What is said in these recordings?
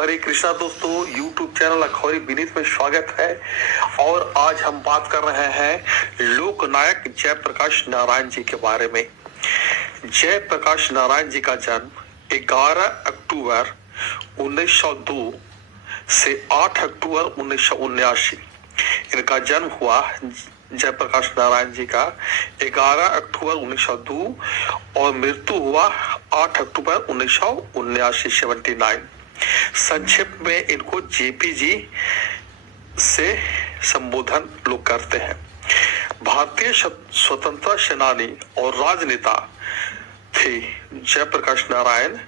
हरे कृष्णा दोस्तों, YouTube channel Akhouri Vineet में स्वागत है। और आज हम बात कर रहे हैं लोकनायक जयप्रकाश नारायण जी के बारे में। जयप्रकाश नारायण जी का जन्म 11 अक्टूबर 1902 से 8 अक्टूबर 1979 इनका जन्म हुआ। जयप्रकाश नारायण जी का 11 अक्टूबर 1902 और मृत्यु हुआ 8 अक्टूबर 1979। संक्षेप में इनको जेपी जी से संबोधन लोग करते हैं। भारतीय स्वतंत्रता सेनानी और राजनेता थे। जयप्रकाश नारायण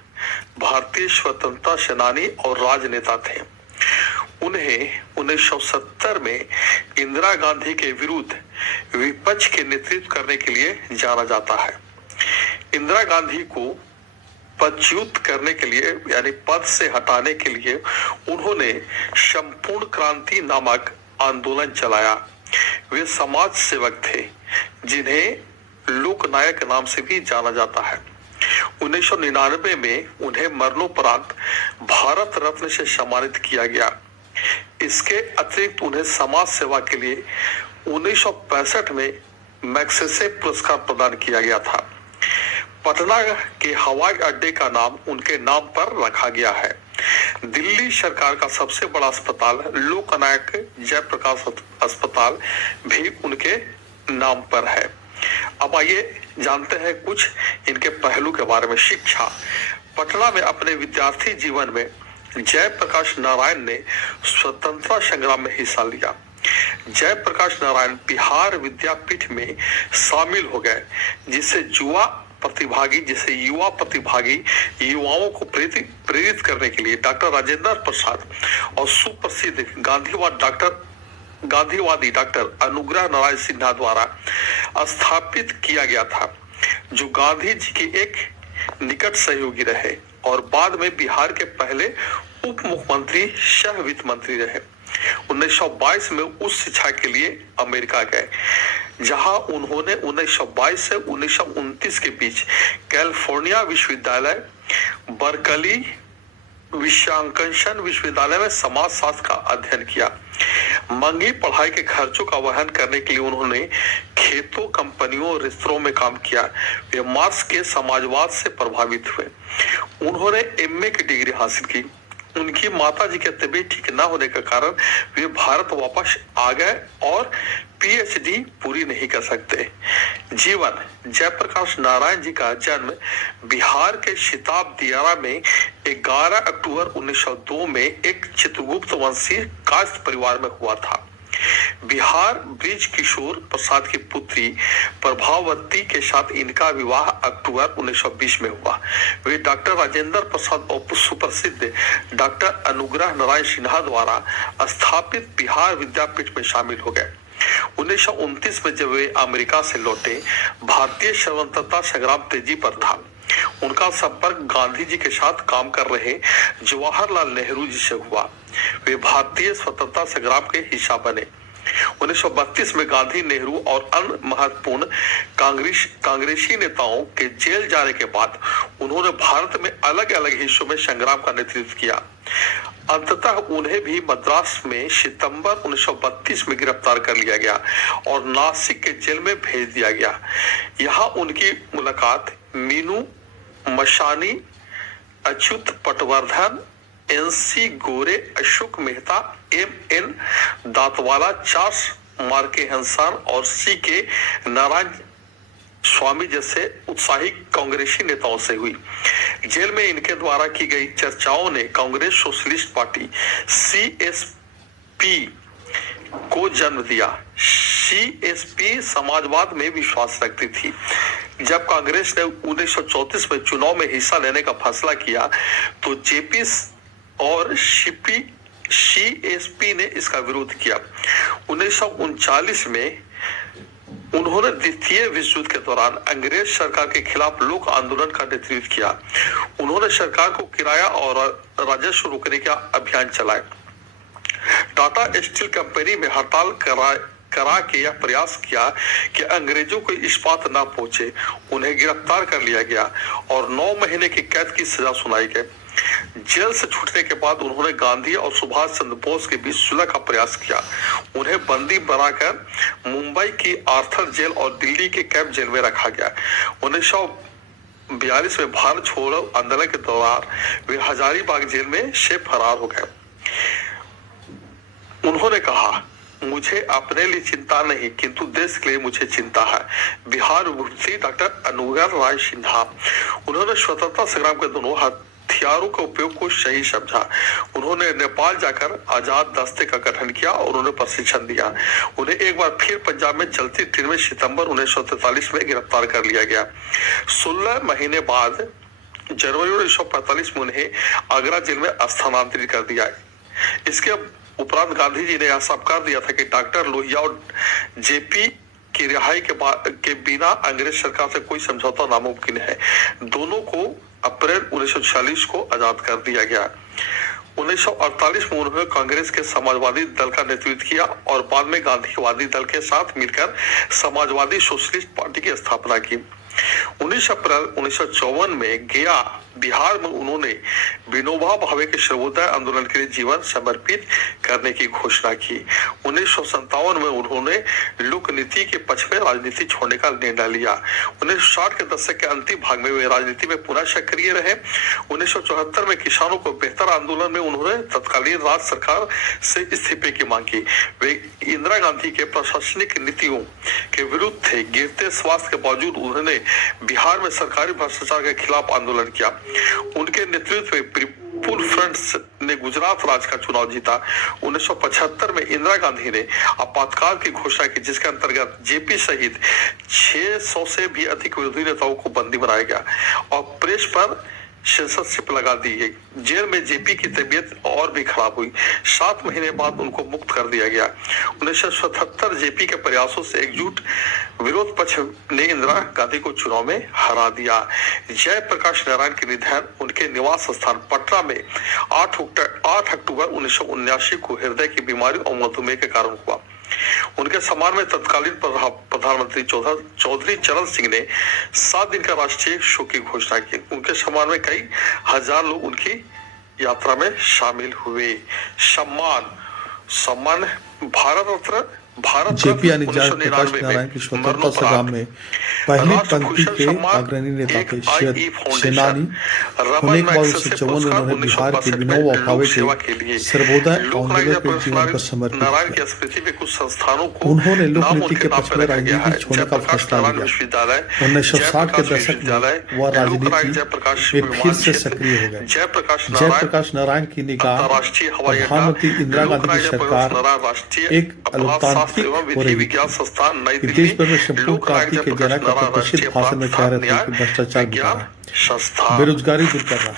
भारतीय स्वतंत्रता सेनानी और राजनेता थे। उन्हें 1970 में इंदिरा गांधी के विरुद्ध विपक्ष के नेतृत्व करने के लिए जाना जाता है। इंदिरा गांधी को पदच्युत करने के लिए यानी पद से हटाने के लिए उन्होंने संपूर्ण क्रांति नामक आंदोलन चलाया। वे समाज सेवक थे जिन्हें लोकनायक नाम से भी जाना जाता है। 1999 में उन्हें मरणोपरांत भारत रत्न से सम्मानित किया गया। इसके अतिरिक्त उन्हें समाज सेवा के लिए 1965 में मैग्सेसे पुरस्कार प्रदान किया गया था। पटना के हवाई अड्डे का नाम उनके नाम पर रखा गया है। दिल्ली सरकार का सबसे बड़ा अस्पताल लोकनायक जयप्रकाश अस्पताल भी उनके नाम पर है। अब आइए जानते हैं कुछ इनके पहलू के बारे में। शिक्षा। पटना में अपने विद्यार्थी जीवन में जयप्रकाश नारायण ने स्वतंत्रता संग्राम में हिस्सा लिया। जयप्रकाश नारायण बिहार विद्यापीठ में शामिल हो गए, जिससे युवा प्रतिभागी युवाओं को प्रेरित करने के लिए डॉक्टर राजेंद्र प्रसाद और सुप्रसिद्ध गांधीवादी डॉक्टर अनुग्रह नारायण सिन्हा द्वारा स्थापित किया गया था, जो गांधी जी के एक निकट सहयोगी रहे और बाद में बिहार के पहले उप मुख्यमंत्री सह वित्त मंत्री रहे। 1922 में उच्च शिक्षा के लिए अमेरिका गए, जहां उन्होंने 1922 से 1929 के बीच कैलिफोर्निया विश्वविद्यालय, बर्कली विश्वविद्यालय में समाजशास्त्र का अध्ययन किया। महंगी पढ़ाई के खर्चों का वहन करने के लिए उन्होंने खेतों, कंपनियों और रेस्तरां में काम किया। वे मार्क्स के समाजवाद से प्रभावित हुए। उन्होंने एमए की डिग्री हासिल की। उनकी माता जी की तबीयत ठीक न होने के कारण वे भारत वापस आ गए और पीएचडी पूरी नहीं कर सकते। जीवन। जयप्रकाश नारायण जी का जन्म बिहार के सिताब दियारा में 11 अक्टूबर 1902 में एक चित्रगुप्त वंशीय कायस्थ परिवार में हुआ था। बिहार ब्रिज किशोर प्रसाद की पुत्री प्रभावती के साथ इनका विवाह अक्टूबर 1920 में हुआ। वे डॉक्टर राजेंद्र प्रसाद और सुप्रसिद्ध डॉक्टर अनुग्रह नारायण सिन्हा द्वारा स्थापित बिहार विद्यापीठ में शामिल हो गए। 1929 में जब वे अमेरिका से लौटे, भारतीय स्वतंत्रता संग्राम तेजी पर था। उनका संपर्क गांधी जी के साथ काम कर रहे जवाहरलाल नेहरू जी से हुआ। वे भारतीय स्वतंत्रता संग्राम के हिस्सा बने। 1932 में गांधी, नेहरू और अन्य महत्वपूर्ण कांग्रेसी नेताओं के जेल जाने के बाद उन्होंने भारत में अलग अलग हिस्सों में संग्राम का नेतृत्व किया। अंततः उन्हें भी मद्रास में सितंबर 1932 में गिरफ्तार कर लिया गया और नासिक के जेल में भेज दिया गया। यहाँ उनकी मुलाकात मीनू मशानी, अच्युत पटवर्धन, एनसी गोरे, अशोक मेहता, एमएन दांतवाला, चार्ल्स मार्के-हंसन और सीके नारायण स्वामी जैसे उत्साही कांग्रेसी नेताओं से हुई। जेल में इनके द्वारा की गई चर्चाओं ने कांग्रेस सोशलिस्ट पार्टी सीएसपी को जन्म दिया। सीएसपी समाजवाद में विश्वास रखती थी। जब कांग्रेस ने 1934 में चुनाव में हिस्सा लेने का फैसला किया तो जेपी और सीएसपी ने इसका विरोध किया। 1939 में उन्होंने द्वितीय विश्व युद्ध के दौरान अंग्रेज सरकार के खिलाफ लोक आंदोलन का नेतृत्व किया। उन्होंने सरकार को किराया और राजस्व रोकने का अभियान चलाया। टाटा स्टील कंपनी में हड़ताल करा के यह प्रयास किया कि अंग्रेजों को इस्पात न पहुंचे। उन्हें गिरफ्तार कर लिया गया और 9 महीने की कैद की सजा सुनाई गई। जेल से छूटने के बाद उन्होंने गांधी और सुभाष चंद्र बोस के बीच सुलह का प्रयास किया। उन्हें बंदी बनाकर मुंबई की आर्थर जेल और दिल्ली के कैंप जेल में रखा गया। 1942 में भारत छोड़ो आंदोलन के दौरान वे हजारीबाग जेल में से फरार हो गए। उन्होंने कहा, मुझे अपने लिए चिंता नहीं किंतु देश के लिए मुझे चिंता है। बिहार विभूति डॉक्टर अनुग्रह राय सिन्हा। उन्होंने स्वतंत्रता संग्राम के दोनों हथियारों के उपयोग को सही समझा। उन्होंने नेपाल जाकर आजाद दस्ते का गठन किया और उन्हें प्रशिक्षण दिया। उन्हें एक बार फिर पंजाब में चलती ट्रेन में सितंबर 1943 में गिरफ्तार कर लिया गया। 16 महीने बाद जनवरी 1945 में उन्हें आगरा जेल में स्थानांतरित कर दिया। इसके उपरांत गांधी जी ने यह साफ कर दिया था कि डॉक्टर लोहिया और जेपी की रिहाई के बिना अंग्रेज सरकार से कोई समझौता नामुमकिन है। दोनों को अप्रैल 1946 को आजाद कर दिया गया। 1948 में उन्होंने कांग्रेस के समाजवादी दल का नेतृत्व किया और बाद में गांधीवादी दल के साथ मिलकर समाजवादी सोशलिस्ट पार्टी की स्थापना की। 19 अप्रैल 1954 में गया बिहार में उन्होंने विनोबा भावे के सर्वोदय आंदोलन के लिए जीवन समर्पित करने की घोषणा की। 1957 में उन्होंने लोकनीति के पक्ष में राजनीति छोड़ने का निर्णय लिया। 1960 के दशक के अंतिम भाग में वे राजनीति में पुनः सक्रिय रहे। 1974 में किसानों को बेहतर आंदोलन में उन्होंने तत्कालीन राज्य सरकार से इस्तीफे की मांग की। वे इंदिरा गांधी के प्रशासनिक नीतियों के विरुद्ध थे। गिरते स्वास्थ्य के बावजूद उन्होंने बिहार में सरकारी भ्रष्टाचार के खिलाफ आंदोलन किया। उनके नेतृत्व में पीपुल फ्रंट ने गुजरात राज्य का चुनाव जीता। 1975 में इंदिरा गांधी ने आपातकाल की घोषणा की, जिसके अंतर्गत जेपी सहित 600 से भी अधिक विरोधी नेताओं को बंदी बनाया गया और प्रेस पर सेंसरशिप लगा दी गई। जेल में जेपी की तबीयत और भी खराब हुई। 7 महीने बाद उनको मुक्त कर दिया गया। 1977 जेपी के प्रयासों से एकजुट विरोध पक्ष ने इंदिरा गांधी को चुनाव में हरा दिया। जयप्रकाश नारायण के निधन उनके निवास स्थान पटना में 8 अक्टूबर 1979 को हृदय की बीमारी और मधुमेह के कारण हुआ। उनके सम्मान में तत्कालीन प्रधानमंत्री चौधरी चरण सिंह ने 7 दिन का राष्ट्रीय शोक की घोषणा की। उनके सम्मान में कई हजार लोग उनकी यात्रा में शामिल हुए। सम्मान भारत रत्न जेपी यानी जयप्रकाश नारायण की स्वतंत्रता संग्राम में पहली पंक्ति के अग्रणी नेता थे। सेनानी होने के बाद 1954 में उन्होंने बिहार के विनोबा भावे के सर्वोदय आंदोलन पर जीवन को समर्पित किया। उन्होंने लोकनीति के पक्ष में राजनीति छोड़ने का फैसला लिया। 1960 के दशक में वह राजनीति में फिर से सक्रिय हो गए। जयप्रकाश नारायण की निगाह प्रधानमंत्री इंदिरा गांधी की सरकार एक लोकतांत्रिक देश भर में संपूर्ण क्रांति के जनक प्रतिष्ठित भाषण में कह रहे थे कि भ्रष्टाचार बेरोजगारी दूर कर रहा है।